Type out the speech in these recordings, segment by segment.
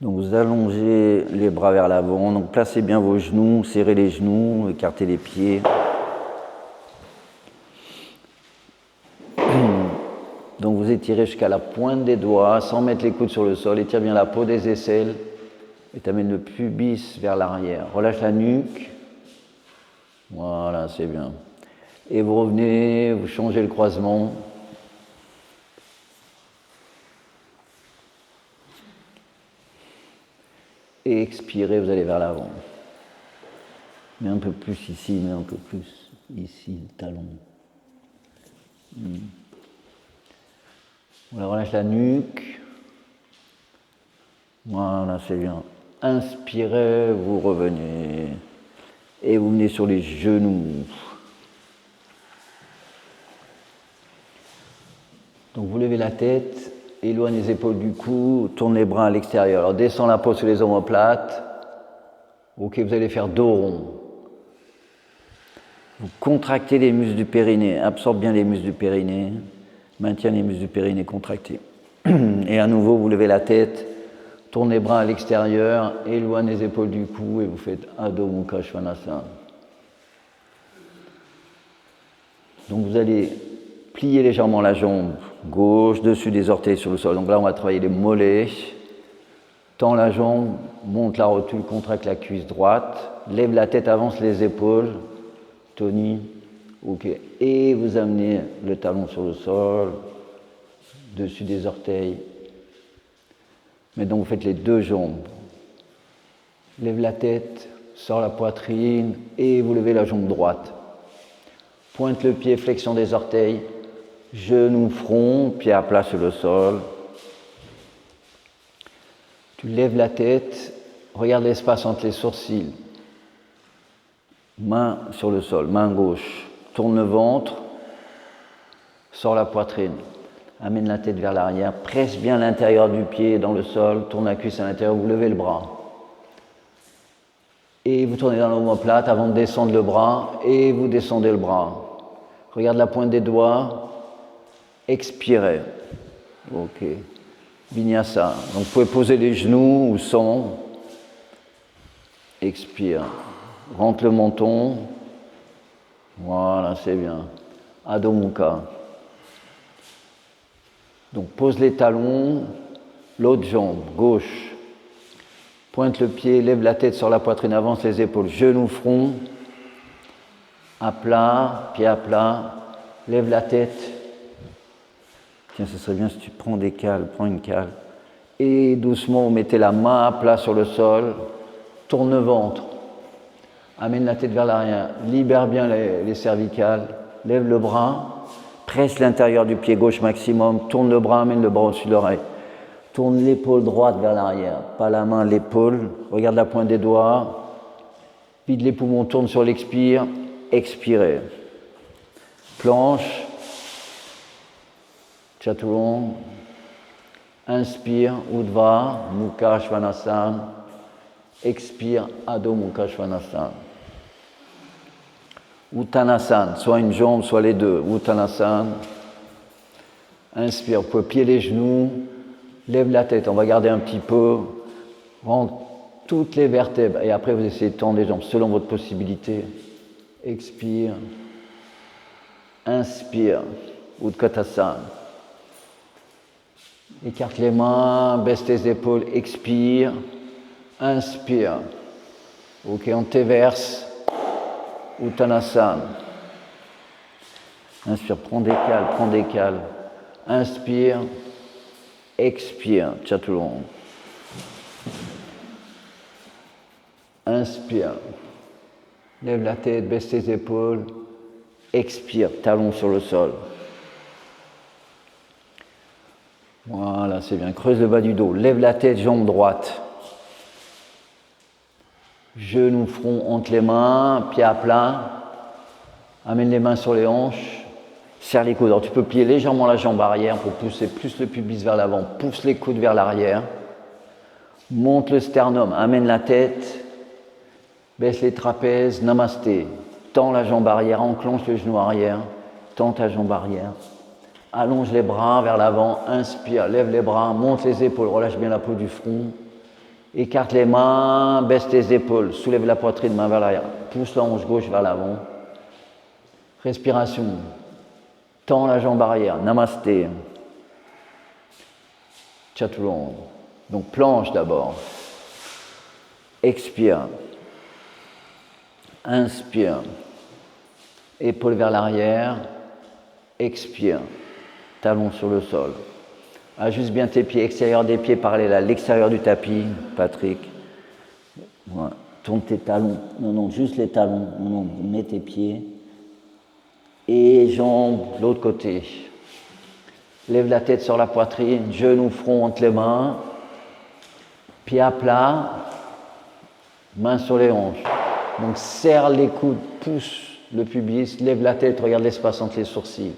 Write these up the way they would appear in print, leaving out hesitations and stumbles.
Donc vous allongez les bras vers l'avant, donc placez bien vos genoux, serrez les genoux, écartez les pieds. Donc vous étirez jusqu'à la pointe des doigts, sans mettre les coudes sur le sol, étire bien la peau des aisselles et t'amène le pubis vers l'arrière. Relâche la nuque, voilà, c'est bien. Et vous revenez, vous changez le croisement. Et expirez, vous allez vers l'avant. Mais un peu plus ici, mais un peu plus ici, le talon. Voilà, relâche la nuque. Voilà, c'est bien. Inspirez, vous revenez. Et vous venez sur les genoux. Donc vous levez la tête, éloigne les épaules du cou, tourne les bras à l'extérieur. Alors descend la peau sur les omoplates. Ok, vous allez faire dos rond. Vous contractez les muscles du périnée, absorbe bien les muscles du périnée, maintiens les muscles du périnée contractés. Et à nouveau, vous levez la tête, tourne les bras à l'extérieur, éloigne les épaules du cou et vous faites Adho Mukha Svanasana. Donc vous allez plier légèrement la jambe gauche, dessus des orteils sur le sol. Donc là, on va travailler les mollets. Tends la jambe, monte la rotule, contracte la cuisse droite, lève la tête, avance les épaules. Tony, ok. Et vous amenez le talon sur le sol, dessus des orteils. Mais donc vous faites les deux jambes. Lève la tête, sors la poitrine et vous levez la jambe droite. Pointe le pied, flexion des orteils, genou, front, pied à plat sur le sol. Tu lèves la tête, regarde l'espace entre les sourcils. Main sur le sol, main gauche. Tourne le ventre, sors la poitrine. Amène la tête vers l'arrière, presse bien l'intérieur du pied dans le sol, tourne la cuisse à l'intérieur, vous levez le bras. Et vous tournez dans l'omoplate avant de descendre le bras et vous descendez le bras. Regarde la pointe des doigts, expirez. Ok. Vinyasa. Donc vous pouvez poser les genoux ou sans. Expire. Rentre le menton. Voilà, c'est bien. Adho Mukha. Donc pose les talons, l'autre jambe, gauche. Pointe le pied, lève la tête sur la poitrine, avance les épaules, genou, front. À plat, pied à plat. Lève la tête. Tiens, ce serait bien si tu prends des cales, prends une cale. Et doucement, vous mettez la main à plat sur le sol. Tourne le ventre. Amène la tête vers l'arrière, libère bien les cervicales, lève le bras, presse l'intérieur du pied gauche maximum, tourne le bras, amène le bras au-dessus de l'oreille. Tourne l'épaule droite vers l'arrière, pas la main, l'épaule, regarde la pointe des doigts, vide les poumons, tourne sur l'expire, expirez. Planche, chaturanga, inspire, Urdhva, Mukha Svanasana, expire, Adho Mukha Svanasana. Uttanasana, soit une jambe, soit les deux. Uttanasana. Inspire, vous pouvez plier les genoux, lève la tête, on va garder un petit peu, rentre toutes les vertèbres et après vous essayez de tendre les jambes selon votre possibilité. Expire. Inspire. Utkatasana. Écarte les mains, baisse tes épaules, expire. Inspire. Ok, on t'éverse. Uttanasana. Inspire, prends des cales. Inspire, expire, chaturanga. Inspire. Lève la tête, baisse tes épaules. Expire, talon sur le sol. Voilà, c'est bien. Creuse le bas du dos. Lève la tête, jambe droite. Genou, front entre les mains, pied à plat. Amène les mains sur les hanches. Serre les coudes. Alors tu peux plier légèrement la jambe arrière pour pousser plus le pubis vers l'avant. Pousse les coudes vers l'arrière. Monte le sternum. Amène la tête. Baisse les trapèzes. Namasté. Tends la jambe arrière. Enclenche le genou arrière. Tends ta jambe arrière. Allonge les bras vers l'avant. Inspire. Lève les bras. Monte les épaules. Relâche bien la peau du front. Écarte les mains, baisse tes épaules, soulève la poitrine, main vers l'arrière. Pousse la hanche gauche vers l'avant. Respiration. Tends la jambe arrière. Namasté. Chaturanga. Donc planche d'abord. Expire. Inspire. Épaules vers l'arrière. Expire. Talons sur le sol. Ajuste bien tes pieds, extérieur des pieds parallèle à l'extérieur du tapis, Patrick. Voilà. Tourne tes talons. Non, juste les talons. Non, mets tes pieds. Et jambes de l'autre côté. Lève la tête sur la poitrine, genoux, front entre les mains. Pieds à plat. Mains sur les hanches. Donc serre les coudes, pousse le pubis, lève la tête, regarde l'espace entre les sourcils.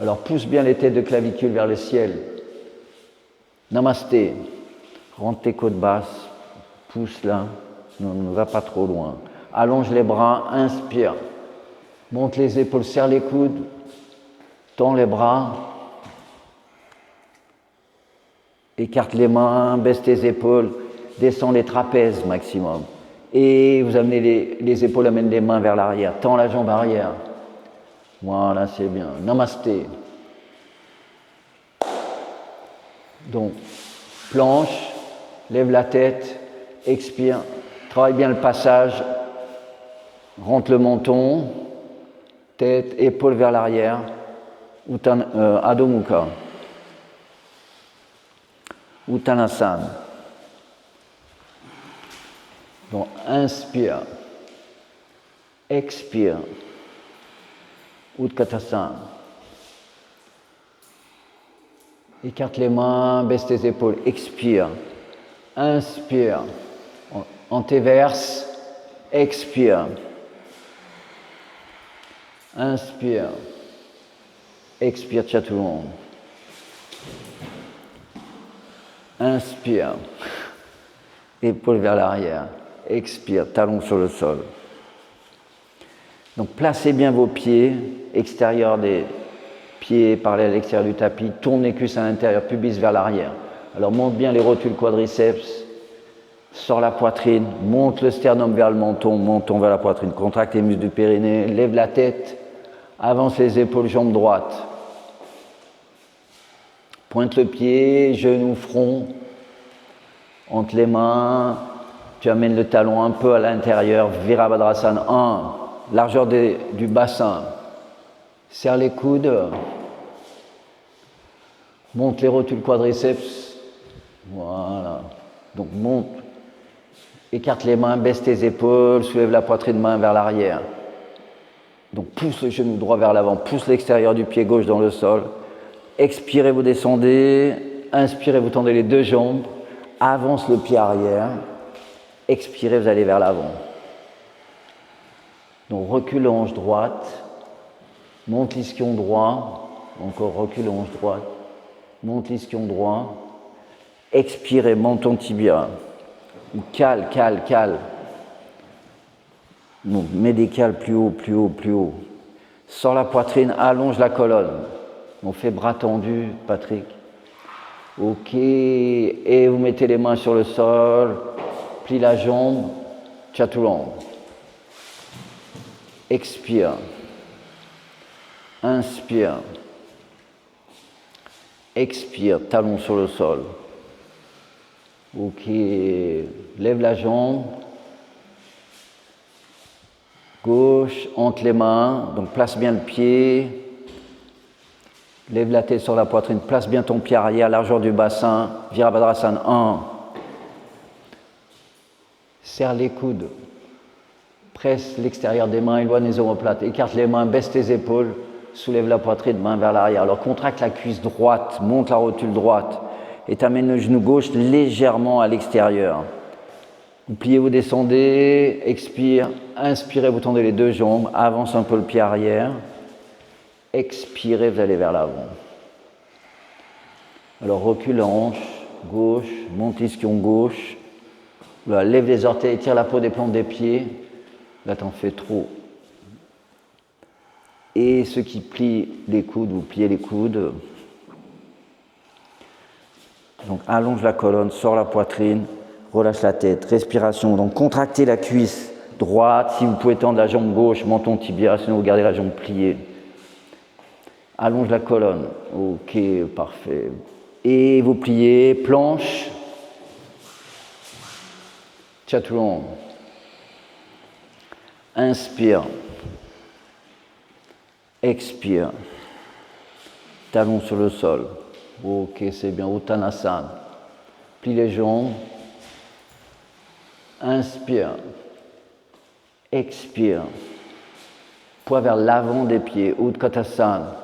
Alors pousse bien les têtes de clavicule vers le ciel. Namasté. Rentre tes côtes basses, pousse là, ne va pas trop loin. Allonge les bras, inspire. Monte les épaules, serre les coudes, tends les bras. Écarte les mains, baisse tes épaules, descends les trapèzes maximum. Et vous amenez les épaules, amène les mains vers l'arrière, tends la jambe arrière. Voilà, c'est bien. Namasté. Donc, planche, lève la tête, expire, travaille bien le passage, rentre le menton, tête, épaules vers l'arrière, Adho Mukha, Uttanasana. Donc, inspire, expire, Utkatasana. Écarte les mains, baisse tes épaules, expire, inspire, antéverse, expire, inspire, expire Chaturanga, inspire, épaules vers l'arrière, expire, talons sur le sol. Donc placez bien vos pieds, extérieur des pieds parallèles à l'extérieur du tapis, tourne les cuisses à l'intérieur, pubis vers l'arrière. Alors monte bien les rotules quadriceps, sors la poitrine, monte le sternum vers le menton vers la poitrine, contracte les muscles du périnée, lève la tête, avance les épaules, jambes droites. Pointe le pied, genou, front, entre les mains, tu amènes le talon un peu à l'intérieur, Virabhadrasana 1, largeur du bassin. Serre les coudes, monte les rotules quadriceps, voilà. Donc monte, écarte les mains, baisse tes épaules, soulève la poitrine, main vers l'arrière. Donc pousse le genou droit vers l'avant, pousse l'extérieur du pied gauche dans le sol. Expirez, vous descendez, inspirez, vous tendez les deux jambes, avance le pied arrière, expirez, vous allez vers l'avant. Donc recule hanche droite. Monte l'ischion droit, encore recule hanche droite, monte l'ischion droit, expirez, monte ton tibia, ou cale. Donc mets des cales plus haut. Sors la poitrine, allonge la colonne. On fait bras tendus, Patrick. Ok, et vous mettez les mains sur le sol, plie la jambe, Chaturanga. Expire. Inspire, expire, talon sur le sol. Ok, lève la jambe, gauche, entre les mains, donc place bien le pied, lève la tête sur la poitrine, place bien ton pied arrière, largeur du bassin, Virabhadrasana 1. Serre les coudes, presse l'extérieur des mains, éloigne les omoplates, écarte les mains, baisse tes épaules. Soulève la poitrine, main vers l'arrière. Alors contracte la cuisse droite, monte la rotule droite et t'amène le genou gauche légèrement à l'extérieur. Vous pliez, vous descendez, expire, inspirez, vous tendez les deux jambes, avance un peu le pied arrière, expirez, vous allez vers l'avant. Alors recule hanche, gauche, monte l'ischion gauche, là, lève les orteils, tire la peau des plantes des pieds, là t'en fais trop. Et ceux qui plient les coudes, vous pliez les coudes. Donc allonge la colonne, sors la poitrine, relâche la tête, respiration, donc contractez la cuisse droite, si vous pouvez tendre la jambe gauche, menton tibia, sinon vous gardez la jambe pliée. Allonge la colonne, ok, parfait. Et vous pliez, planche, chaturanga. Inspire, expire, talon sur le sol, ok, c'est bien, Uttanasana. Plie les jambes, inspire, expire, poids vers l'avant des pieds, Utkatasana.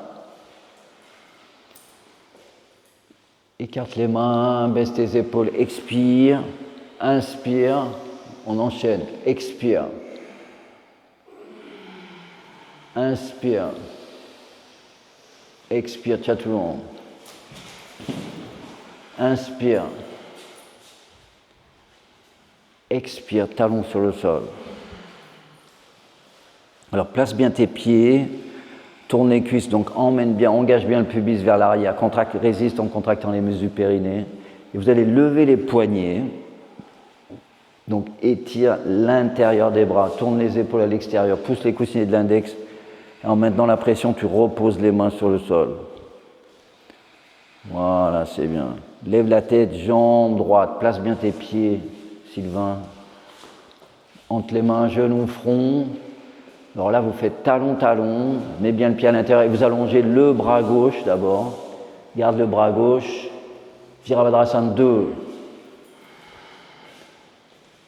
Écarte les mains, baisse tes épaules, expire, inspire, on enchaîne, expire, inspire, expire, chaturanga, inspire, expire, talon sur le sol. Alors place bien tes pieds, tourne les cuisses, donc emmène bien, engage bien le pubis vers l'arrière, contracte, résiste en contractant les muscles du périnée. Et vous allez lever les poignets, donc étire l'intérieur des bras, tourne les épaules à l'extérieur, pousse les coussinets de l'index. Et en maintenant la pression, tu reposes les mains sur le sol. Voilà, c'est bien. Lève la tête, jambe droite, place bien tes pieds, Sylvain. Entre les mains, genou, front. Alors là, vous faites talon-talon, mets bien le pied à l'intérieur et vous allongez le bras gauche d'abord. Garde le bras gauche. Virabhadrasana 2.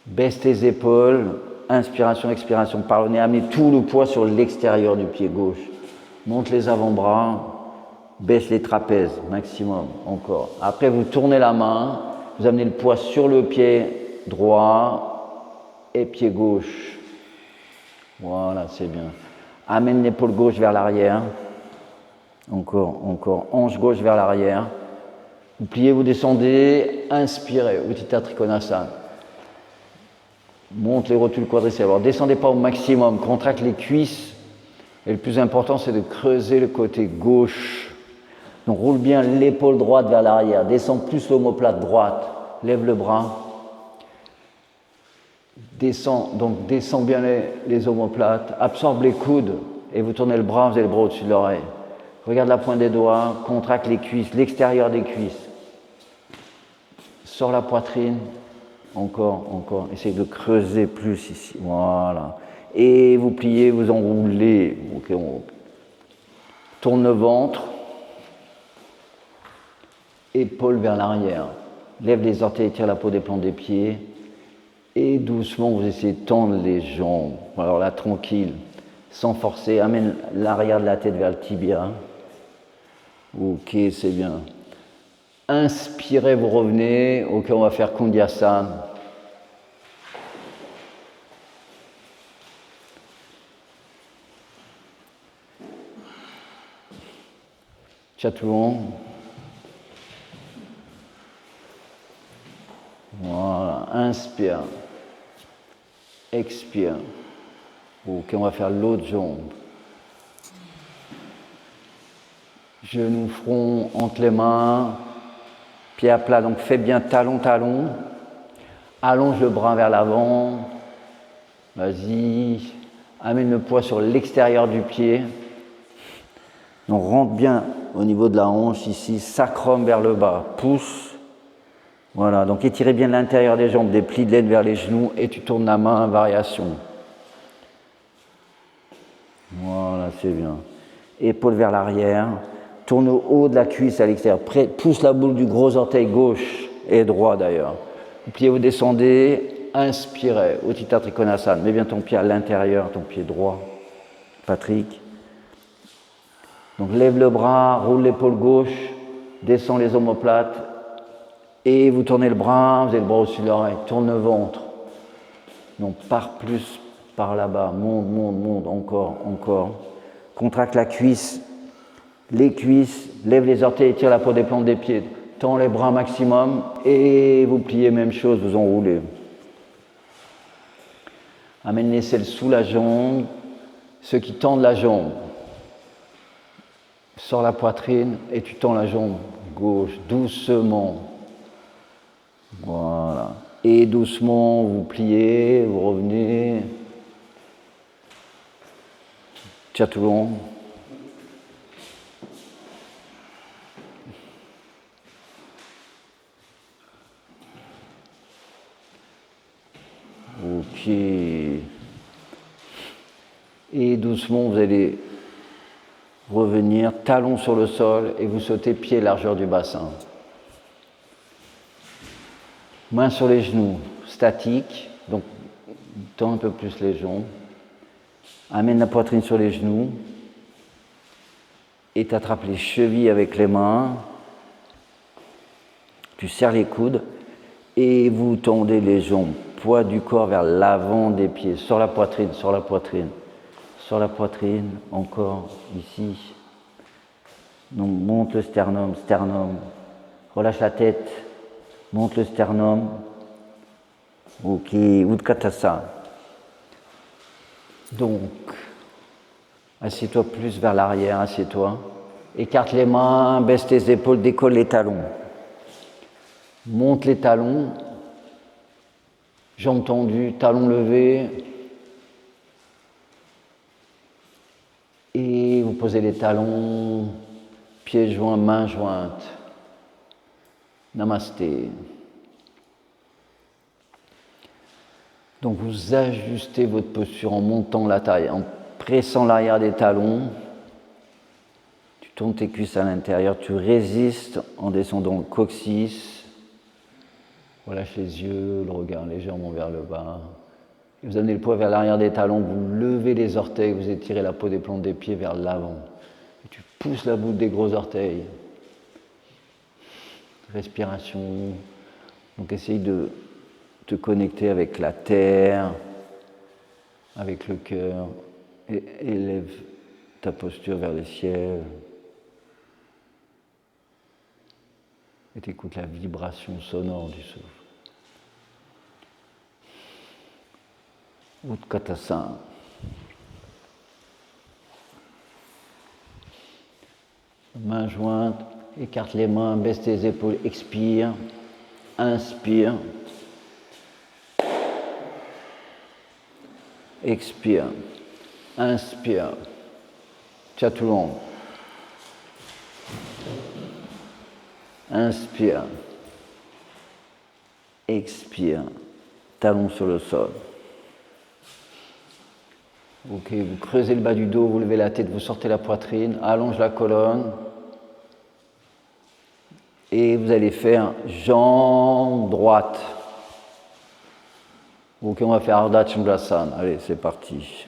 Baisse tes épaules. Inspiration, expiration par le nez. Amenez tout le poids sur l'extérieur du pied gauche. Monte les avant-bras. Baisse les trapèzes, maximum, encore. Après, vous tournez la main. Vous amenez le poids sur le pied droit et pied gauche. Voilà, c'est bien. Amène l'épaule gauche vers l'arrière. Encore. Hanche gauche vers l'arrière. Vous pliez, vous descendez. Inspirez. Utthita Trikonasana. Monte les rotules quadriceps. Alors, descendez pas au maximum. Contracte les cuisses. Et le plus important, c'est de creuser le côté gauche. Donc, roule bien l'épaule droite vers l'arrière. Descends plus l'omoplate droite. Lève le bras. Descends bien les omoplates, absorbe les coudes et vous tournez le bras, vous avez le bras au-dessus de l'oreille. Regarde la pointe des doigts, contracte les cuisses, l'extérieur des cuisses. Sors la poitrine, encore. Essayez de creuser plus ici, voilà. Et vous pliez, vous enroulez. Okay, tourne le ventre, épaules vers l'arrière. Lève les orteils, étire la peau des plans des pieds. Et doucement, vous essayez de tendre les jambes. Alors là, tranquille, sans forcer. Amène l'arrière de la tête vers le tibia. Ok, c'est bien. Inspirez, vous revenez. Ok, on va faire Kundiyasana. Chaturanga. Voilà, inspire. Expire. Ok, on va faire l'autre jambe. Genou, front, entre les mains. Pied à plat, donc fais bien talon-talon. Allonge le bras vers l'avant. Vas-y. Amène le poids sur l'extérieur du pied. Donc rentre bien au niveau de la hanche ici. Sacrum vers le bas. Pousse. Voilà, donc étirez bien l'intérieur des jambes, des plis de laine vers les genoux et tu tournes la main, variation. Voilà, c'est bien. Épaule vers l'arrière, tourne au haut de la cuisse à l'extérieur, pousse la boule du gros orteil gauche et droit d'ailleurs. Vous pliez, vous descendez, inspirez, Utthita Trikonasana, mets bien ton pied à l'intérieur, ton pied droit, Patrick. Donc lève le bras, roule l'épaule gauche, descends les omoplates. Et vous tournez le bras, vous avez le bras au-dessus de l'oreille, tourne le ventre. Donc pars plus par là-bas, monte, encore. Contracte la cuisse, les cuisses, lève les orteils, tire la peau des plantes des pieds, tends les bras maximum et vous pliez, même chose, vous enroulez. Amène l'aisselle sous la jambe, ceux qui tendent la jambe. Sors la poitrine et tu tends la jambe gauche, doucement. Voilà. Et doucement, vous pliez, vous revenez. Chaturanga. Ok. Et doucement, vous allez revenir, talons sur le sol, et vous sautez pied largeur du bassin. Mains sur les genoux, statique, donc tends un peu plus les jambes. Amène la poitrine sur les genoux. Et tu attrapes les chevilles avec les mains. Tu serres les coudes. Et vous tendez les jambes, poids du corps vers l'avant des pieds, sur la poitrine, sur la poitrine. Sur la poitrine, encore, ici. Donc monte le sternum, sternum. Relâche la tête. Monte le sternum. Ok, Utkatasana. Donc, assieds-toi plus vers l'arrière, assieds-toi. Écarte les mains, baisse tes épaules, décolle les talons. Monte les talons. Jambes tendues, talons levés. Et vous posez les talons, pieds joints, mains jointes. Namasté. Donc vous ajustez votre posture en montant la taille, en pressant l'arrière des talons. Tu tournes tes cuisses à l'intérieur, tu résistes en descendant le coccyx. Relâche les yeux, le regard légèrement vers le bas. Et vous amenez le poids vers l'arrière des talons, vous levez les orteils, vous étirez la peau des plantes des pieds vers l'avant. Et tu pousses la bout des gros orteils. Respiration. Donc essaye de te connecter avec la terre, avec le cœur, et élève ta posture vers le ciel. Et t'écoutes la vibration sonore du souffle. Utkatasana. Mains jointes, écarte les mains, baisse tes épaules, expire, inspire. Expire, inspire, Chaturanga. Inspire, expire, talons sur le sol. Ok, vous creusez le bas du dos, vous levez la tête, vous sortez la poitrine, allonge la colonne. Et vous allez faire jambe droite. Ok, on va faire Ardha Chandrasana. Allez, c'est parti.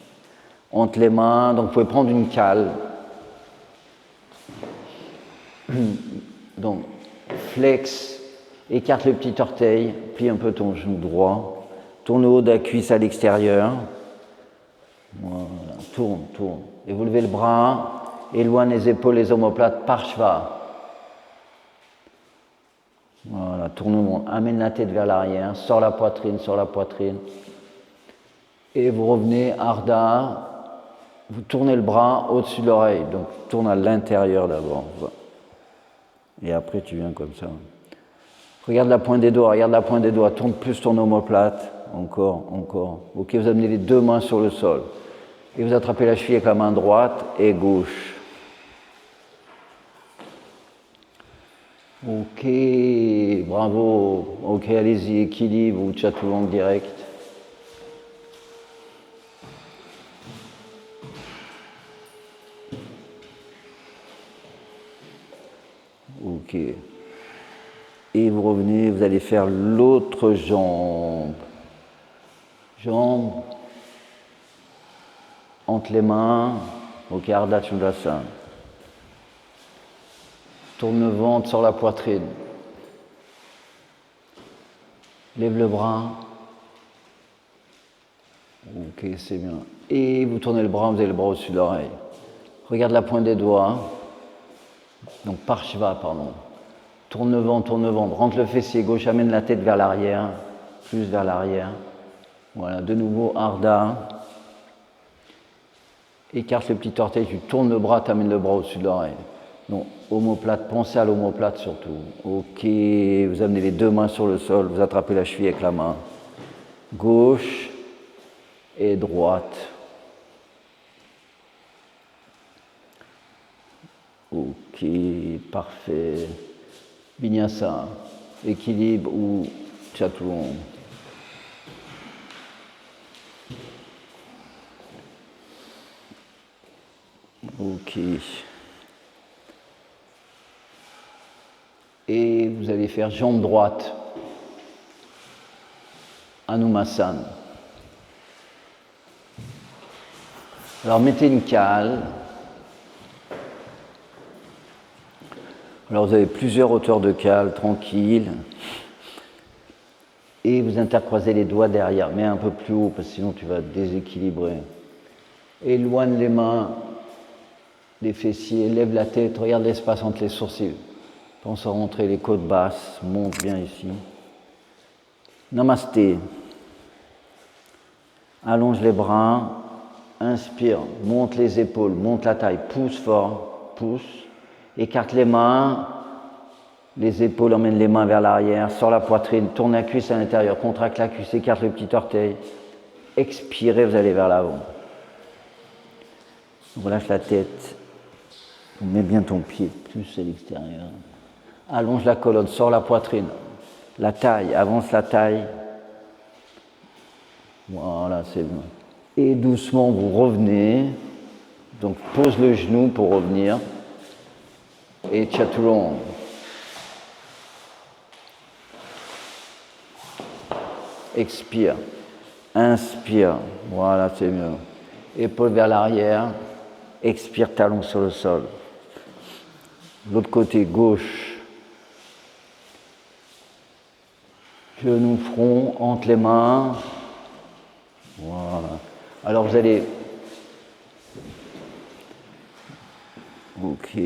Entre les mains, donc vous pouvez prendre une cale. Donc, flex, écarte le petit orteil, plie un peu ton genou droit, tourne le haut de la cuisse à l'extérieur. Voilà, tourne, tourne. Et vous levez le bras, éloigne les épaules, les omoplates, Parshva. Voilà, tournement, amène la tête vers l'arrière, sors la poitrine, et vous revenez, Ardha, vous tournez le bras au-dessus de l'oreille, donc tourne à l'intérieur d'abord, et après tu viens comme ça. Regarde la pointe des doigts, tourne plus ton omoplate, encore, ok, vous amenez les deux mains sur le sol, et vous attrapez la cheville avec la main droite et gauche. Ok, bravo. Ok, allez-y, équilibre ou chaturanga direct. Ok. Et vous revenez, vous allez faire l'autre jambe. Jambe entre les mains. Ok, Ardha Chandrasana. Tourne le ventre sur la poitrine. Lève le bras. Ok, c'est bien. Et vous tournez le bras, vous avez le bras au-dessus de l'oreille. Regarde la pointe des doigts. Donc Parshva, pardon. Tourne le ventre, rentre le fessier gauche, amène la tête vers l'arrière, plus vers l'arrière. Voilà, de nouveau Ardha. Écarte le petit orteil, tu tournes le bras, tu amènes le bras au-dessus de l'oreille. Non, omoplate, pensez à l'omoplate surtout. Ok, vous amenez les deux mains sur le sol, vous attrapez la cheville avec la main gauche et droite. Ok, parfait. Vinyasa, équilibre ou chaturanga. Ok. Et vous allez faire jambe droite. Hanumasana. Alors mettez une cale. Alors vous avez plusieurs hauteurs de cale, tranquille. Et vous intercroisez les doigts derrière, mais un peu plus haut, parce que sinon tu vas te déséquilibrer. Éloigne les mains des fessiers, lève la tête, regarde l'espace entre les sourcils. Pense à rentrer les côtes basses, monte bien ici. Namasté. Allonge les bras, inspire, monte les épaules, monte la taille, pousse fort, pousse. Écarte les mains, les épaules, emmène les mains vers l'arrière, sors la poitrine, tourne la cuisse à l'intérieur, contracte la cuisse, écarte le petit orteil. Expirez, vous allez vers l'avant. Relâche la tête. Mets bien ton pied plus à l'extérieur. Allonge la colonne, sors la poitrine. La taille, avance la taille. Voilà, c'est bon. Et doucement, vous revenez. Donc, pose le genou pour revenir. Et chaturanga. Expire. Inspire. Voilà, c'est mieux. Épaule vers l'arrière. Expire, talon sur le sol. L'autre côté, gauche. Genou, front, entre les mains. Voilà. Alors vous allez... Ok.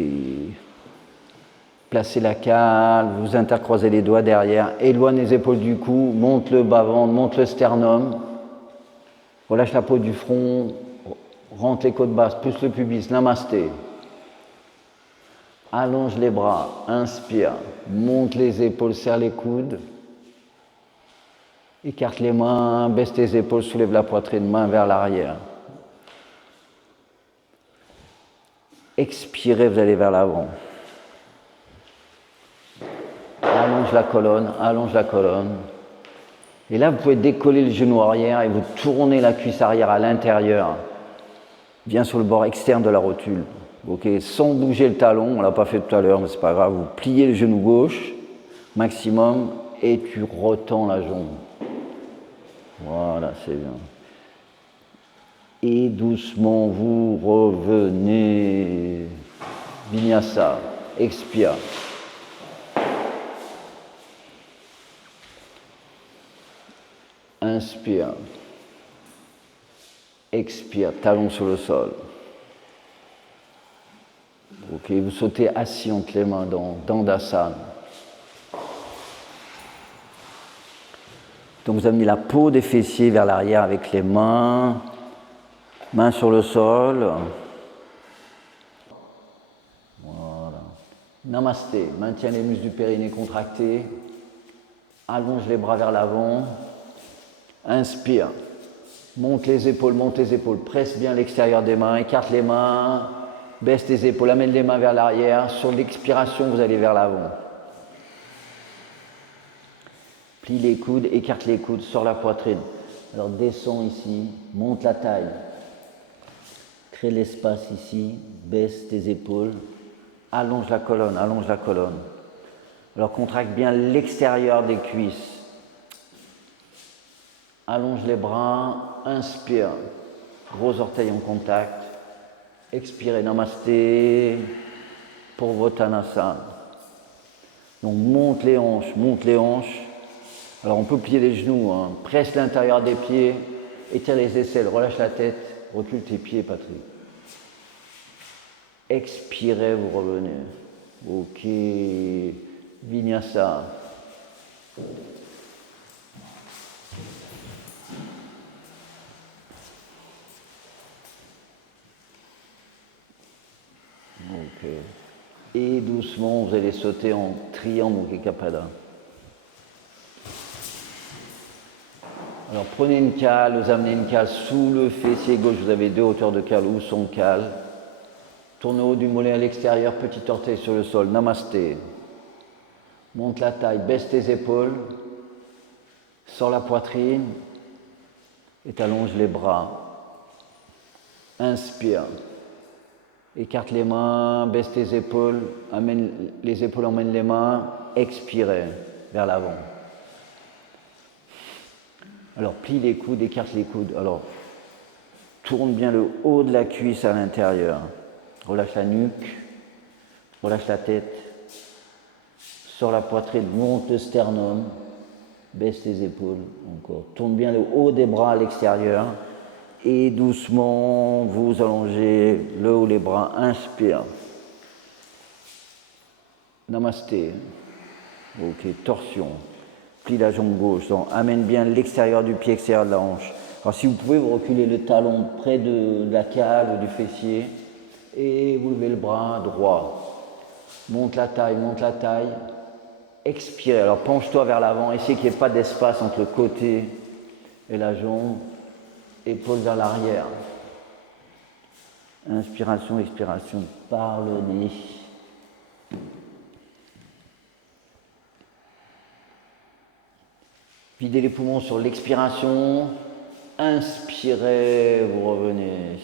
Placez la cale, vous intercroisez les doigts derrière, éloigne les épaules du cou, monte le bas-ventre, monte le sternum, relâche la peau du front, rentre les côtes basses, pousse le pubis, namasté. Allonge les bras, inspire, monte les épaules, serre les coudes. Écarte les mains, baisse tes épaules, soulève la poitrine, main vers l'arrière. Expirez, vous allez vers l'avant. Allonge la colonne, allonge la colonne. Et là, vous pouvez décoller le genou arrière et vous tournez la cuisse arrière à l'intérieur, bien sur le bord externe de la rotule. Ok, sans bouger le talon, on ne l'a pas fait tout à l'heure, mais c'est pas grave. Vous pliez le genou gauche, maximum, et tu retends la jambe. Voilà, c'est bien. Et doucement, vous revenez. Vinyasa, expire. Inspire. Expire, talon sur le sol. Ok, vous sautez assis entre les mains dans Dandasana. Donc vous amenez la peau des fessiers vers l'arrière avec les mains, mains sur le sol. Voilà. Namasté, maintiens les muscles du périnée contractés. Allonge les bras vers l'avant. Inspire. Monte les épaules, presse bien l'extérieur des mains, écarte les mains, baisse tes épaules, amène les mains vers l'arrière. Sur l'expiration, vous allez vers l'avant. Plie les coudes, écarte les coudes, sors la poitrine. Alors descends ici, monte la taille. Crée l'espace ici, baisse tes épaules, allonge la colonne, allonge la colonne. Alors contracte bien l'extérieur des cuisses. Allonge les bras, inspire, gros orteils en contact. Expirez, namasté, pour Vottanasana. Donc monte les hanches, monte les hanches. Alors on peut plier les genoux, hein. Presse l'intérieur des pieds, étire les aisselles, relâche la tête, recule tes pieds, Patrick. Expirez, vous revenez. Ok, Vinyasa. Ok. Et doucement, vous allez sauter en triangle ou Kekapada. Alors prenez une cale, vous amenez une cale sous le fessier gauche, vous avez 2 hauteurs de cale ou son cale. Tournez au haut du mollet à l'extérieur, petit orteil sur le sol, namasté. Monte la taille, baisse tes épaules, sors la poitrine et t'allonges les bras. Inspire. Écarte les mains, baisse tes épaules, amène les épaules, emmène les mains, expirez vers l'avant. Alors plie les coudes, écarte les coudes. Alors tourne bien le haut de la cuisse à l'intérieur. Relâche la nuque, relâche la tête, sors la poitrine, monte le sternum, baisse tes épaules encore. Tourne bien le haut des bras à l'extérieur et doucement vous allongez le haut des bras. Inspire. Namasté. Ok, torsion. Plie la jambe gauche. Donc, amène bien l'extérieur du pied, extérieur de la hanche. Alors si vous pouvez, vous reculez le talon près de la cale ou du fessier et vous levez le bras droit. Monte la taille, expirez. Alors penche-toi vers l'avant, essayez qu'il n'y ait pas d'espace entre le côté et la jambe. Épaules vers l'arrière. Inspiration, expiration par le nez. Videz les poumons sur l'expiration. Inspirez, vous revenez.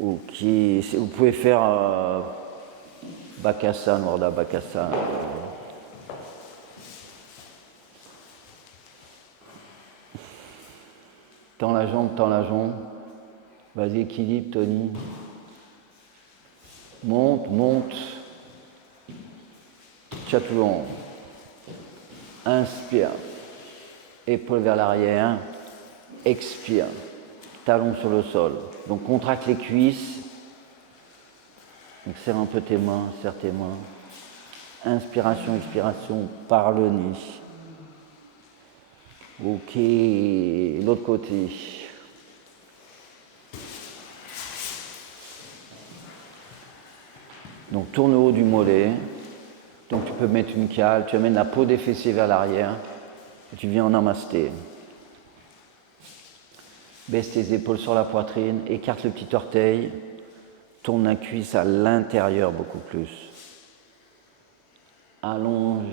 Ok, vous pouvez faire Bakasana, Warda Bakasana. Tends la jambe. Vas-y, équilibre, Tony. Monte. Chaturanga. Inspire. Épaules vers l'arrière. Expire. Talons sur le sol. Donc contracte les cuisses. Donc serre un peu tes mains, serre tes mains. Inspiration, expiration par le nez. Ok, l'autre côté. Donc tourne au haut du mollet. Donc tu peux mettre une cale, tu amènes la peau des fessiers vers l'arrière et tu viens en namasté. Baisse tes épaules sur la poitrine, écarte le petit orteil, tourne la cuisse à l'intérieur beaucoup plus. Allonge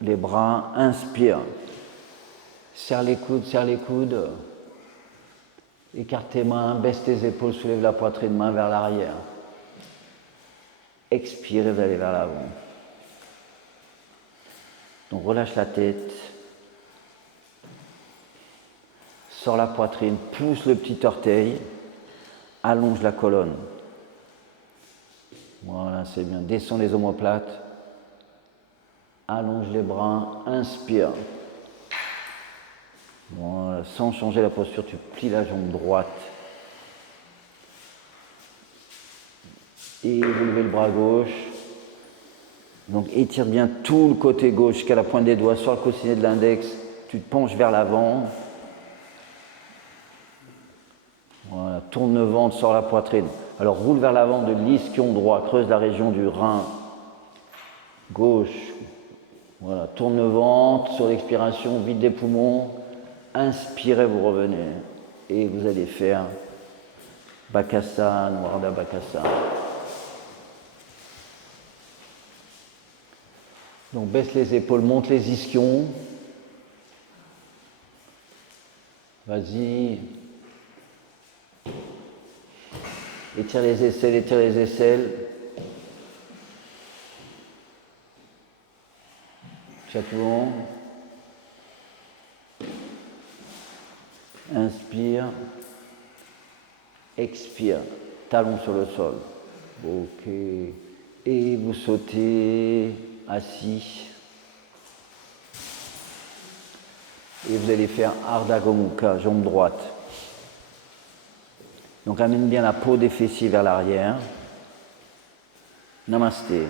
les bras, inspire. Serre les coudes. Écarte tes mains, baisse tes épaules, soulève la poitrine, main vers l'arrière. Expire et vous allez vers l'avant. Donc relâche la tête. Sors la poitrine, pousse le petit orteil, allonge la colonne. Voilà, c'est bien. Descends les omoplates. Allonge les bras, inspire. Voilà, sans changer la posture, tu plies la jambe droite. Et vous levez le bras gauche. Donc étire bien tout le côté gauche jusqu'à la pointe des doigts sur le coussinet de l'index. Tu te penches vers l'avant. Voilà, tourne le ventre, sors la poitrine. Alors roule vers l'avant de l'ischio droit, creuse la région du rein gauche. Voilà, tourne le ventre sur l'expiration, vide les poumons. Inspirez, vous revenez. Et vous allez faire Bakasana, Warda Bakasana. Donc baisse les épaules, monte les ischions. Vas-y. Étire les aisselles. Chaturanga. Inspire. Expire. Talons sur le sol. Ok. Et vous sautez assis. Et vous allez faire Ardha Gomuka, jambe droite. Donc amène bien la peau des fessiers vers l'arrière. Namasté.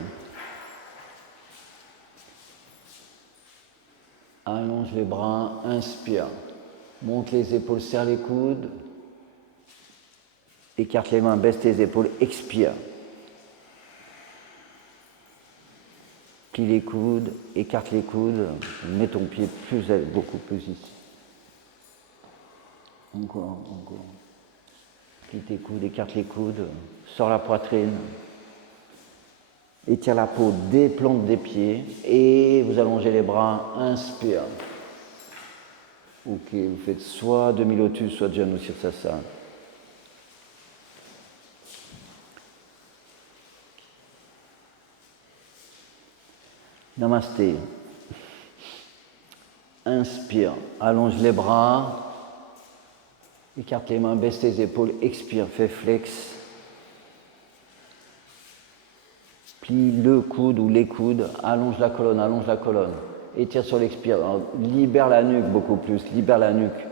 Allonge les bras, inspire. Monte les épaules, serre les coudes. Écarte les mains, baisse tes épaules, expire. Plie les coudes, écarte les coudes, mets ton pied beaucoup plus ici. Encore. Plie tes coudes, écarte les coudes, sors la poitrine, étire la peau des plantes des pieds et vous allongez les bras, inspire. Ok, vous faites soit demi-lotus, soit Janu Sirsasana. Namasté. Inspire, allonge les bras, écarte les mains, baisse tes épaules, expire, fais flex. Plie le coude ou les coudes, allonge la colonne. Étire sur l'expire, libère la nuque beaucoup plus, libère la nuque.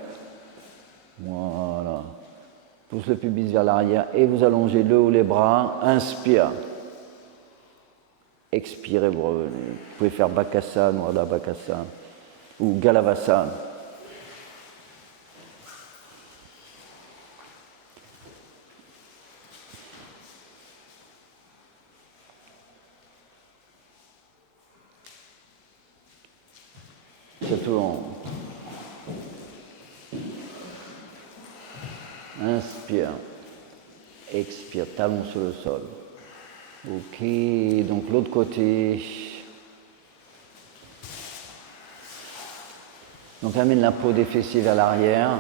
Voilà. Pousse le pubis vers l'arrière et vous allongez le ou les bras, inspire. Expirez, vous revenez. Vous pouvez faire Bakasana ou Adha Bakasana ou Galavasana. C'est tout long. Inspire. Expire, talon sur le sol. Ok, donc l'autre côté. Donc amène la peau des fessiers vers l'arrière.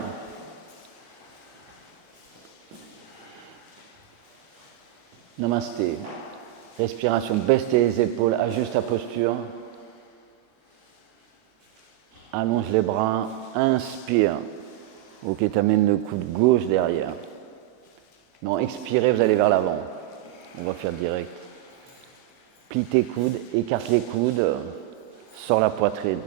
Namasté. Respiration, baisse tes épaules, ajuste ta posture. Allonge les bras, inspire. Ok, t'amènes le coude gauche derrière. Non, expirez, vous allez vers l'avant. On va faire direct. Plie tes coudes, écarte les coudes, sors la poitrine.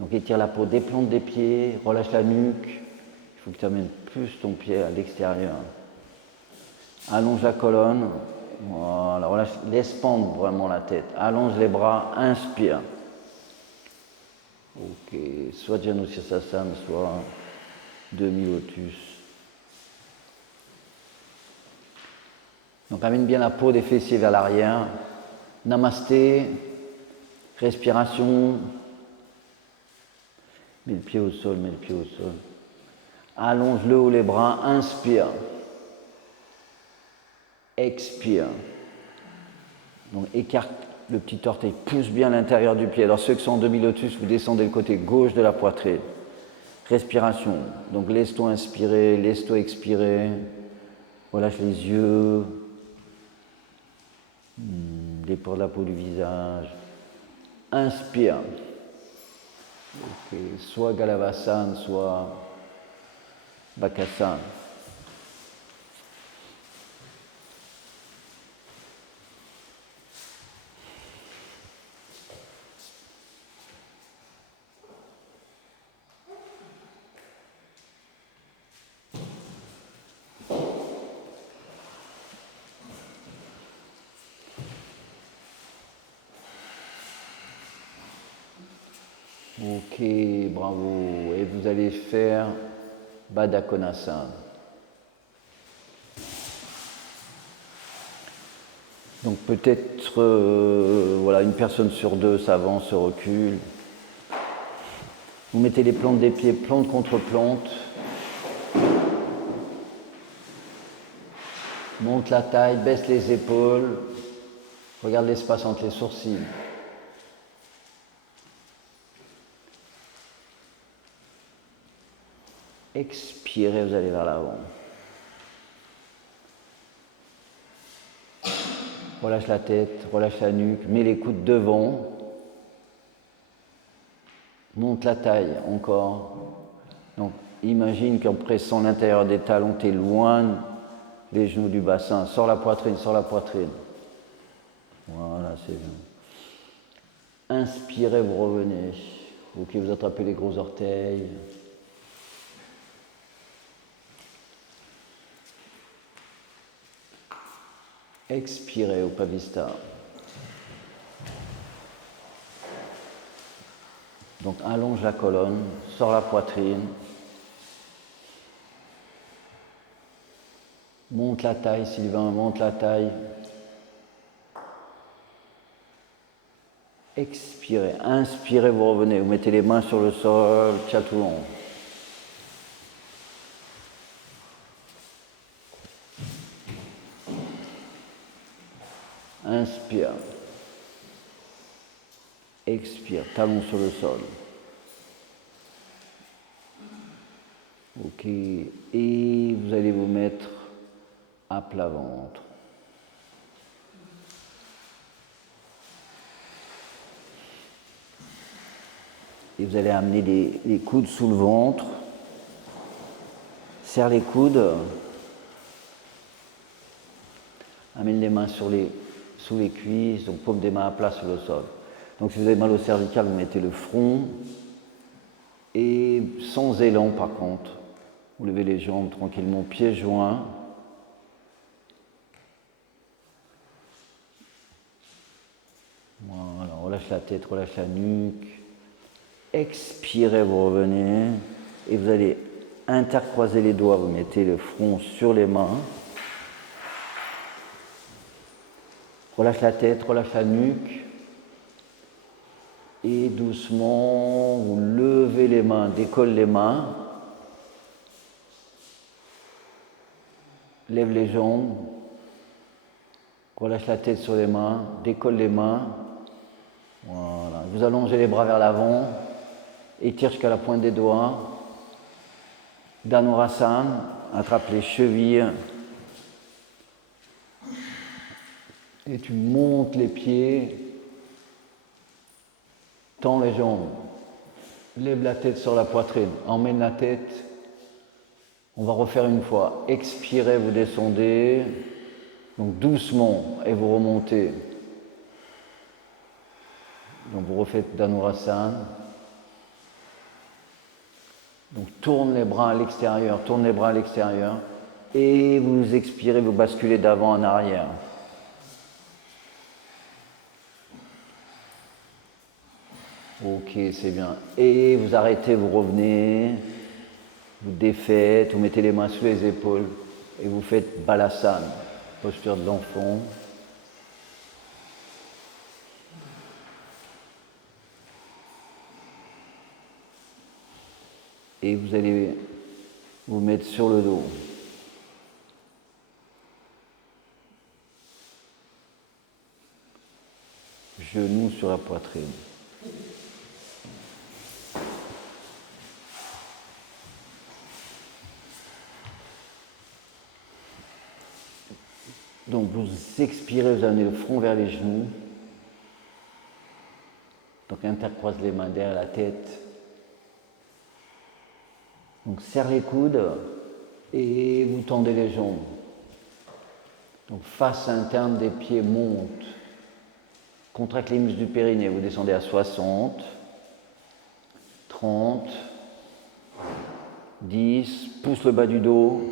Donc étire la peau des plantes des pieds, relâche la nuque. Il faut que tu amènes plus ton pied à l'extérieur. Allonge la colonne. Voilà, relâche, laisse pendre vraiment la tête. Allonge les bras, inspire. Ok, soit Janu Sirsasana, soit demi-lotus. Donc amène bien la peau des fessiers vers l'arrière. Namasté, respiration. Mets le pied au sol. Allonge le haut les bras, inspire. Expire. Donc écarte le petit orteil, pousse bien l'intérieur du pied. Alors ceux qui sont en demi-lotus, vous descendez le côté gauche de la poitrine. Respiration. Donc laisse-toi inspirer, laisse-toi expirer. Relâche les yeux. Déport de la peau du visage. Inspire. Okay. Soit Galavasana, soit Bakasana. Ok, bravo. Et vous allez faire Baddha Konasana. Donc peut-être voilà, une personne sur deux s'avance, se recule. Vous mettez les plantes des pieds, plante contre plante. Monte la taille, baisse les épaules. Regarde l'espace entre les sourcils. Expirez, vous allez vers l'avant. Relâche la tête, relâche la nuque, mets les coudes devant. Monte la taille encore. Donc imagine qu'en pressant l'intérieur des talons, tu éloignes les genoux du bassin. Sors la poitrine, sors la poitrine. Voilà, c'est bien. Inspirez, vous revenez. Ok, vous attrapez les gros orteils. Expirez, Upavistha. Donc allonge la colonne, sors la poitrine. Monte la taille, Sylvain, monte la taille. expirez. Inspirez, vous revenez. Vous mettez les mains sur le sol, Chaturanga. Inspire. Expire, talon sur le sol. Ok. Et vous allez vous mettre à plat ventre. Et vous allez amener les coudes sous le ventre. Serre les coudes. Amène les mains sous les cuisses, donc paume des mains à plat sur le sol. Donc si vous avez mal au cervical, vous mettez le front. Et sans élan par contre. Vous levez les jambes tranquillement, pieds joints. Voilà, relâche la tête, relâche la nuque. Expirez, vous revenez. Et vous allez intercroiser les doigts, vous mettez le front sur les mains. Relâche la tête, relâche la nuque. Et doucement, vous levez les mains, décolle les mains. Lève les jambes. Relâche la tête sur les mains, décolle les mains. Voilà. Vous allongez les bras vers l'avant. Étire jusqu'à la pointe des doigts. Dhanurasana, attrape les chevilles. Et tu montes les pieds. Tends les jambes. Lève la tête sur la poitrine. Emmène la tête. On va refaire une fois. Expirez, vous descendez. Donc doucement, et vous remontez. Donc vous refaites Dhanurasana. Donc tourne les bras à l'extérieur, tourne les bras à l'extérieur. Et vous expirez, vous basculez d'avant en arrière. Ok, c'est bien. Et vous arrêtez, vous revenez. Vous défaites, vous mettez les mains sous les épaules. Et vous faites Balasana, posture de l'enfant. Et vous allez vous mettre sur le dos. Genoux sur la poitrine. Donc vous expirez, vous amenez le front vers les genoux. Donc intercroise les mains derrière la tête. Donc serre les coudes et vous tendez les jambes. Donc face interne des pieds monte. Contracte les muscles du périnée, vous descendez à 60, 30, 10, pousse le bas du dos,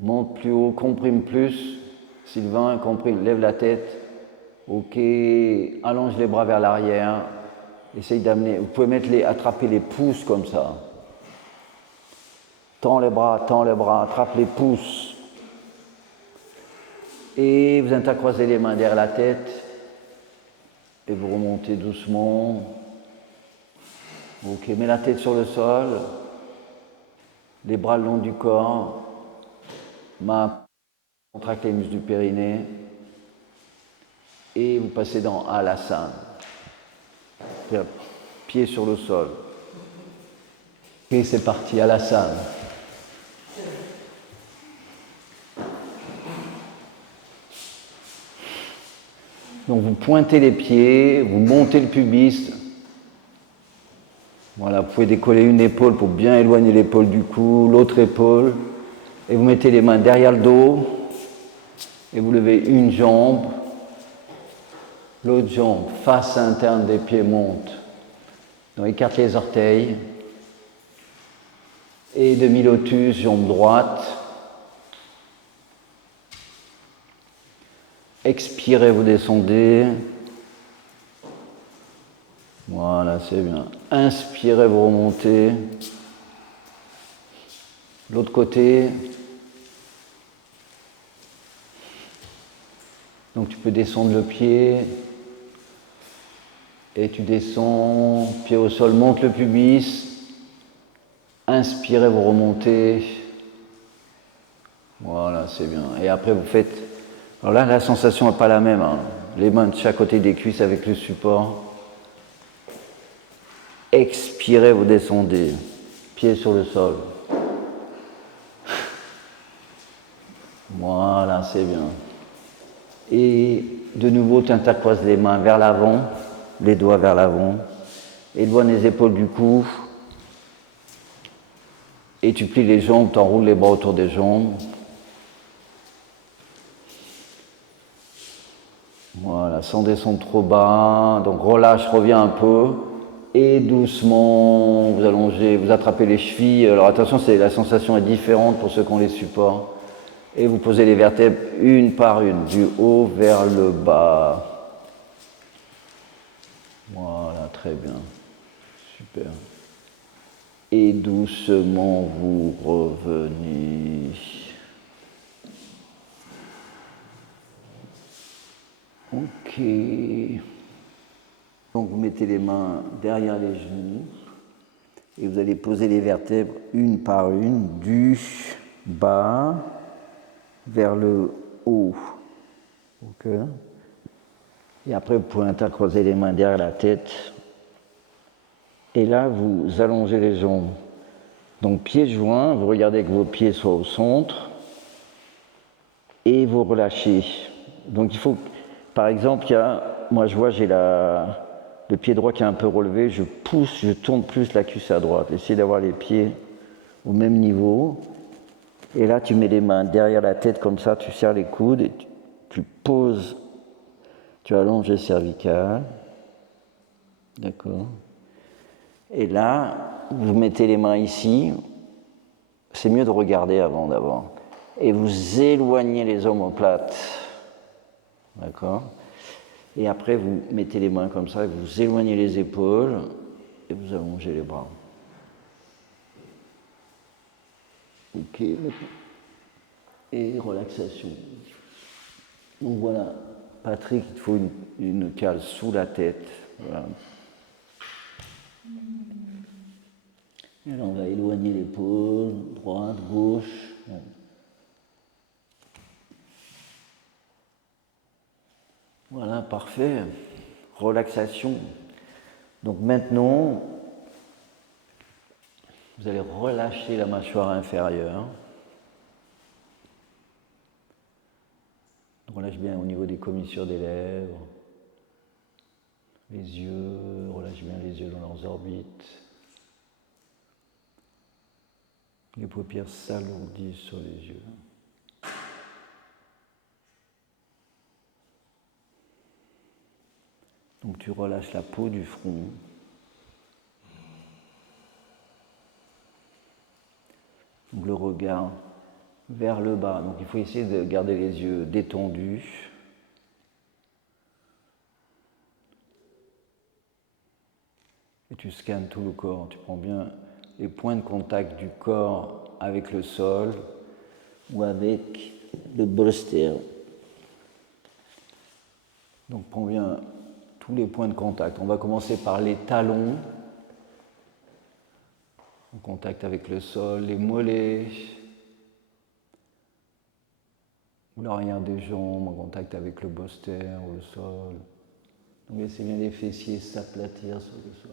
monte plus haut, comprime plus. Sylvain, comprime, lève la tête. Ok, allonge les bras vers l'arrière. Essaye d'amener, vous pouvez attraper les pouces comme ça. Tends les bras, attrape les pouces. Et vous intercroisez les mains derrière la tête. Et vous remontez doucement. Ok, mets la tête sur le sol. Les bras le long du corps. Main, contracte les muscles du périnée. Et vous passez dans Alasana. Pied sur le sol. Et c'est parti, Alasana. Donc vous pointez les pieds, vous montez le pubis. Voilà, vous pouvez décoller une épaule pour bien éloigner l'épaule du cou, l'autre épaule. Et vous mettez les mains derrière le dos. Et vous levez une jambe. L'autre jambe, face interne des pieds monte. Donc écarte les orteils. Et demi-lotus, jambe droite. Expirez, vous descendez. Voilà, c'est bien. Inspirez, vous remontez. L'autre côté. Donc tu peux descendre le pied. Et tu descends, pied au sol, monte le pubis. Inspirez, vous remontez. Voilà, c'est bien. Et après, vous faites... Alors là, la sensation n'est pas la même. Hein. Les mains de chaque côté des cuisses avec le support. Expirez, vous descendez. Pied sur le sol. Voilà, c'est bien. Et de nouveau, tu intercroises les mains vers l'avant, les doigts vers l'avant. Éloigne les épaules du cou. Et tu plies les jambes, tu enroules les bras autour des jambes. Voilà, sans descendre trop bas. Donc relâche, reviens un peu. Et doucement, vous allongez, vous attrapez les chevilles. Alors attention, la sensation est différente pour ceux qui ont les supports. Et vous posez les vertèbres une par une, du haut vers le bas. Voilà, très bien. Super. Et doucement, vous revenez. Ok. Donc vous mettez les mains derrière les genoux et vous allez poser les vertèbres une par une, du bas vers le haut. Ok. Et après, vous pouvez intercroiser les mains derrière la tête. Et là, vous allongez les jambes. Donc, pieds joints, vous regardez que vos pieds soient au centre. Et vous relâchez. Donc, il faut, par exemple, moi je vois, j'ai le pied droit qui est un peu relevé. Je pousse, je tourne plus la cuisse à droite. Essayez d'avoir les pieds au même niveau. Et là, tu mets les mains derrière la tête comme ça, tu serres les coudes et tu poses. Tu allonges les cervicales. D'accord. Et là, vous mettez les mains ici. C'est mieux de regarder avant d'abord. Et vous éloignez les omoplates. D'accord. Et après, vous mettez les mains comme ça, et vous éloignez les épaules et vous allongez les bras. Ok. Et relaxation. Donc voilà, Patrick, il te faut une cale sous la tête. Voilà. Et là, on va éloigner l'épaule, droite, gauche. Voilà, parfait. Relaxation. Donc maintenant, vous allez relâcher la mâchoire inférieure. Donc relâche bien au niveau des commissures des lèvres. Les yeux, relâche bien les yeux dans leurs orbites. Les paupières s'alourdissent sur les yeux. Donc tu relâches la peau du front. Donc le regard vers le bas. Donc il faut essayer de garder les yeux détendus. Et tu scannes tout le corps. Tu prends bien les points de contact du corps avec le sol ou avec le bolster. Donc prends bien tous les points de contact. On va commencer par les talons, en contact avec le sol, les mollets, ou l'arrière des jambes en contact avec le bolster ou le sol. Donc laissez bien les fessiers s'aplatir sur le sol.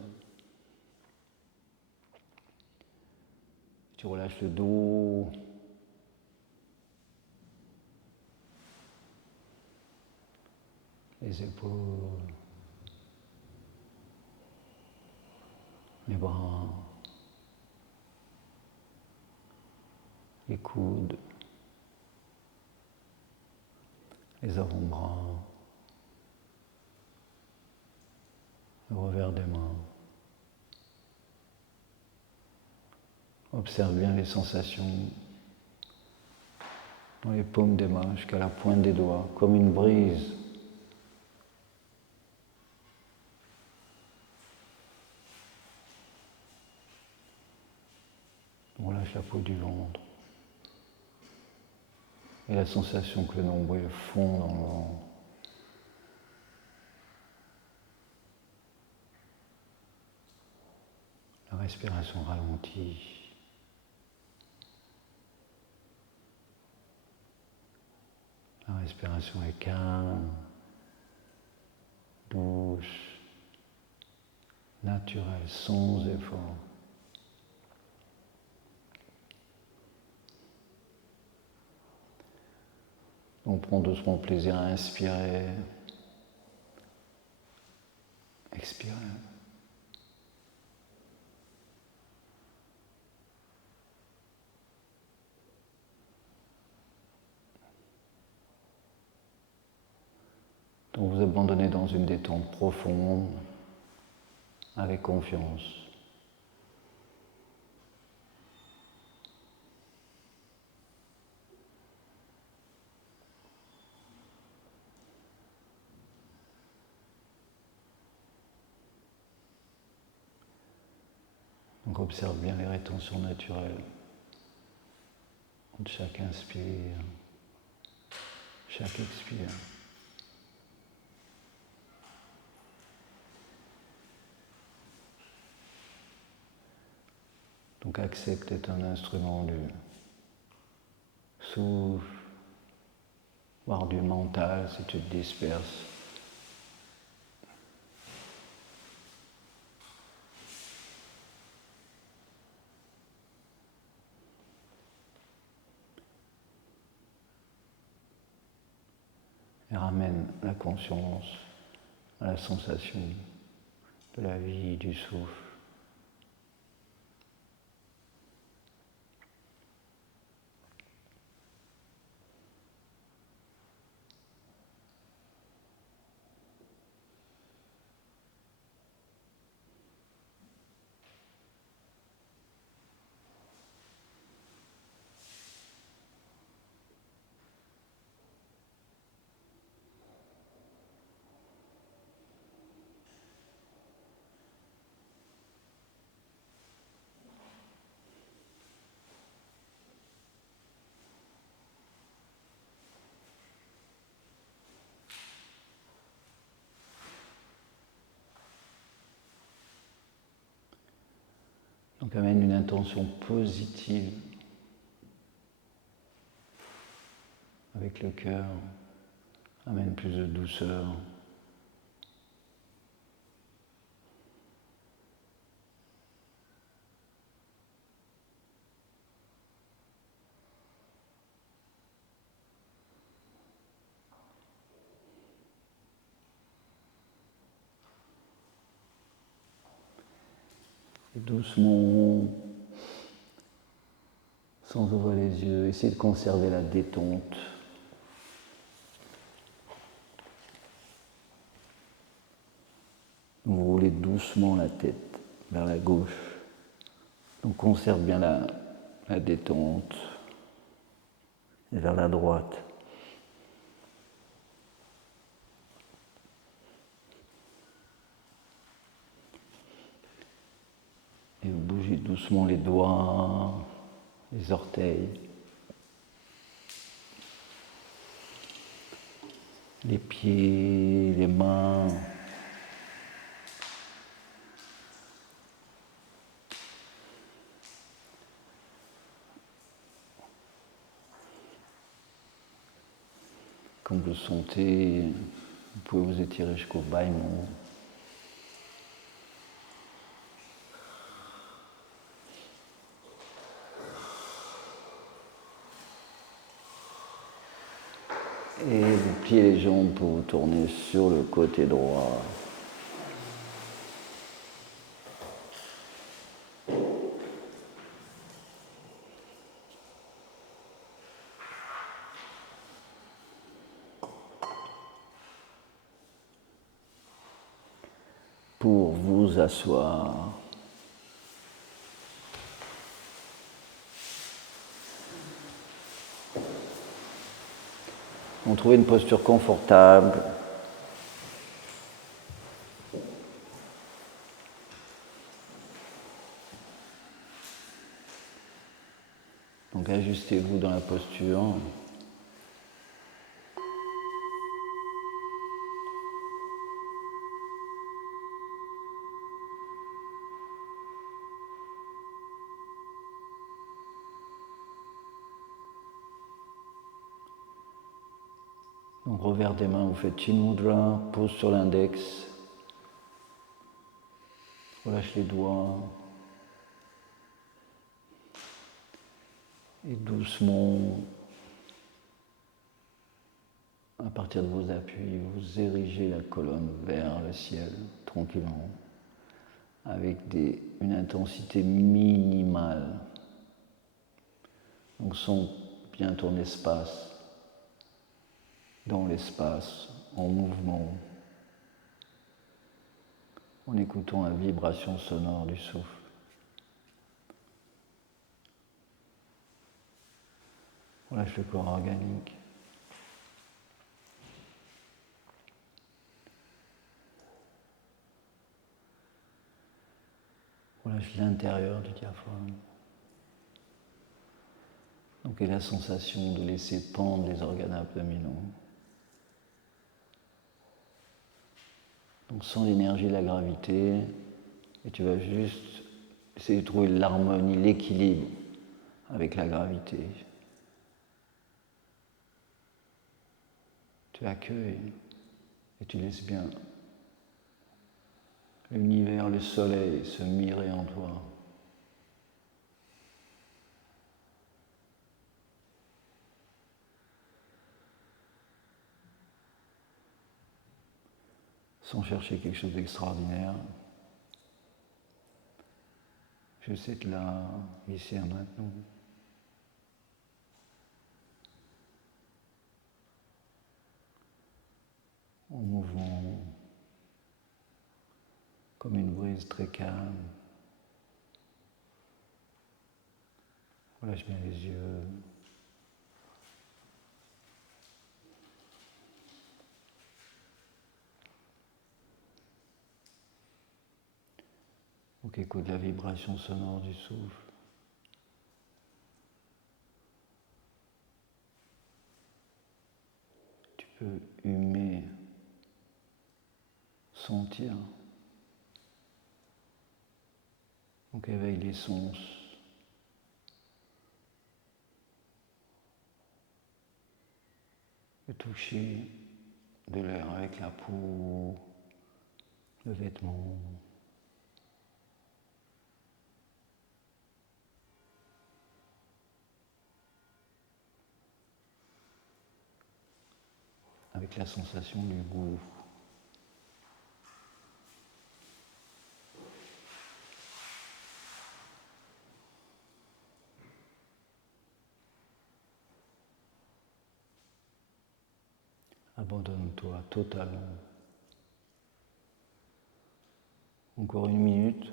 Tu relâches le dos. Les épaules. Les bras. Les coudes. Les avant-bras. Le revers des mains. Observe bien les sensations dans les paumes des mains jusqu'à la pointe des doigts, comme une brise. On relâche la peau du ventre. Et la sensation que le nombril fond dans le ventre. respiration ralentit. La respiration est calme, douce, naturelle, sans effort. On prend doucement plaisir à inspirer, expirer. Donc vous abandonnez dans une détente profonde, avec confiance. Donc observe bien les rétentions naturelles. Entre chaque inspire, chaque expire. Donc accepte est un instrument du souffle, voire du mental si tu te disperses. Et ramène la conscience à la sensation de la vie, du souffle. Donc amène une intention positive avec le cœur, amène plus de douceur. Et doucement, sans ouvrir les yeux, essaye de conserver la détente. Vous roulez doucement la tête vers la gauche. Donc conserve bien la détente et vers la droite. Et vous bougez doucement les doigts, les orteils, les pieds, les mains. Comme vous le sentez, vous pouvez vous étirer jusqu'au bâillement. Et vous pliez les jambes pour vous tourner sur le côté droit. Pour vous asseoir. On trouve une posture confortable. Donc ajustez-vous dans la posture. Donc revers des mains, vous faites Chin Mudra, pose sur l'index, relâche les doigts. Et doucement, à partir de vos appuis, vous érigez la colonne vers le ciel, tranquillement, avec une intensité minimale. Donc sens bien ton espace, dans l'espace, en mouvement, en écoutant la vibration sonore du souffle. Relâche le corps organique. Relâche l'intérieur du diaphragme. Donc, et la sensation de laisser pendre les organes abdominaux. Donc, sans l'énergie de la gravité, et tu vas juste essayer de trouver l'harmonie, l'équilibre avec la gravité. Tu accueilles et tu laisses bien l'univers, le soleil se mirer en toi. Sans chercher quelque chose d'extraordinaire. Juste être là, ici et maintenant. En mouvement, comme une brise très calme. Relâche bien les yeux. Donc écoute la vibration sonore du souffle. Tu peux humer, sentir. Donc éveille les sens. Le toucher de l'air avec la peau, le vêtement. Avec la sensation du goût. Abandonne-toi totalement. Encore 1 minute.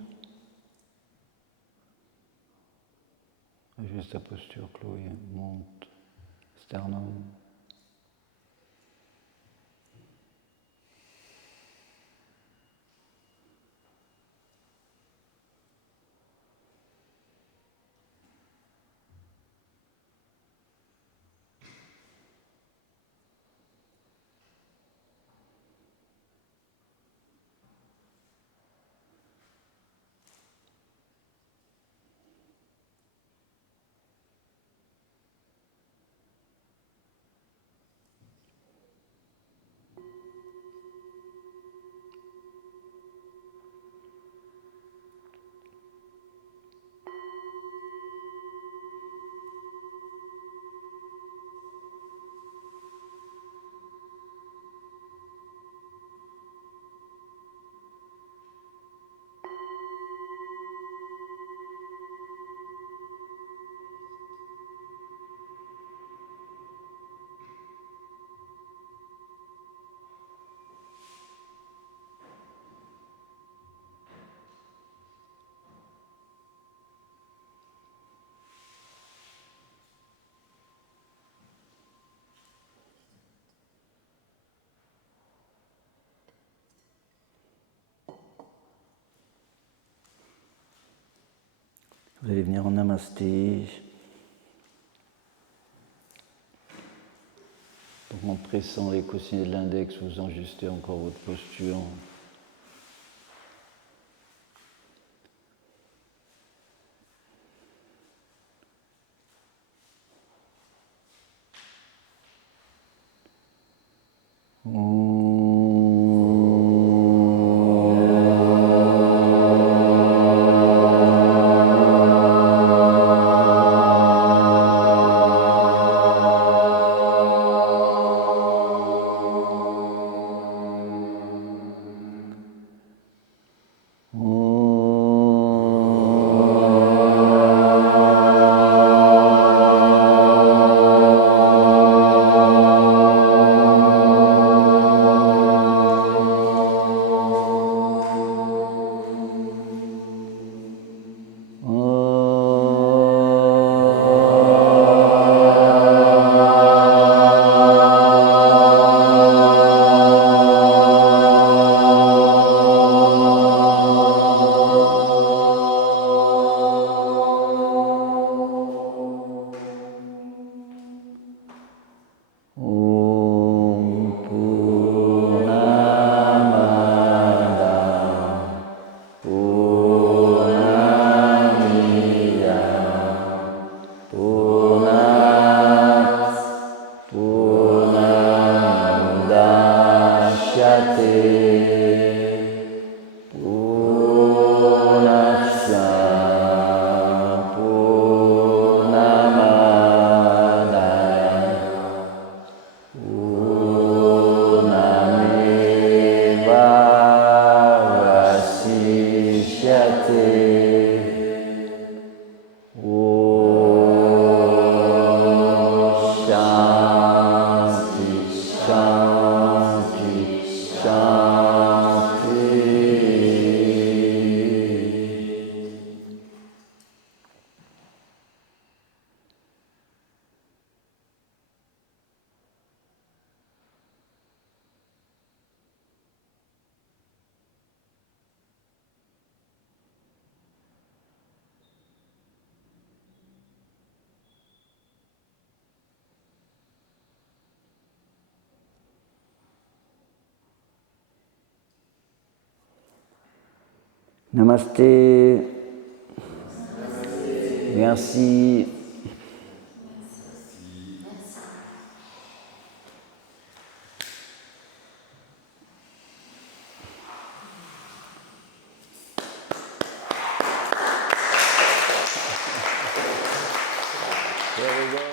Ajuste ta posture, Chloé. Monte. Sternum. Vous allez venir en namasté. Donc en pressant les coussinets de l'index, vous ajustez encore votre posture. Namasté. Merci. Very good.